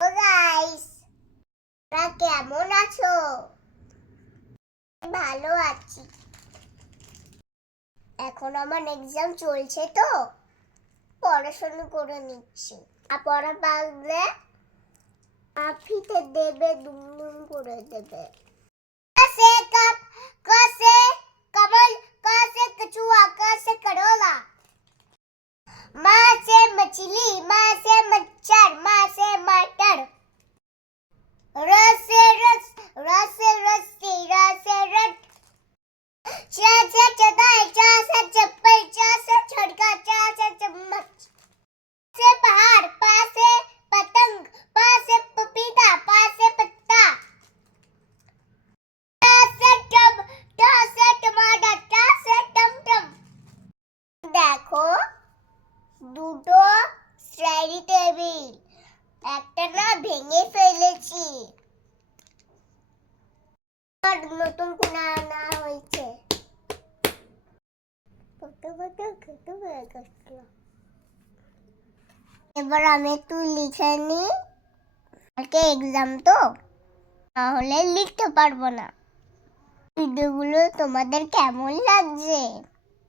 Guys, তোমরা কেমন আছো? ভালো আছি। এখন আমার এক্সাম চলছে তো পড়াশোনা করে নিচ্ছি। আর পড়া পারলে আফিতে দেবে, দুম করে দেবে। कैसे कप कैसे कमल कैसे कछुआ कैसे करोला, माँ से मछली माँ से मच्छर माँ से मटर, रस से रस रस से रस्सी रस से रट, चा से चटाई चा से चप्पल चा से छड़का चा से चम्मच, से पहाड़ पा से पतंग पा से पपीता पा से पत्ता, टा से टमाटर टा से टमटम। देखो দুটো স্টাডি টেবিল, একটা না ভেঙে ফেলেছি, আর নতুন কোনা আনা হয়েছে। এবার আমি একটু লিখে নি, কালকে এক্সাম তো, তাহলে লিখতে পারবো না। ভিডিওগুলো তোমাদের কেমন লাগছে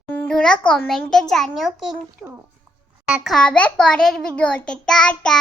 বন্ধুরা কমেন্টে জানিও কিন্তু। দেখা হবে পরের ভিডিওতে। টাটা।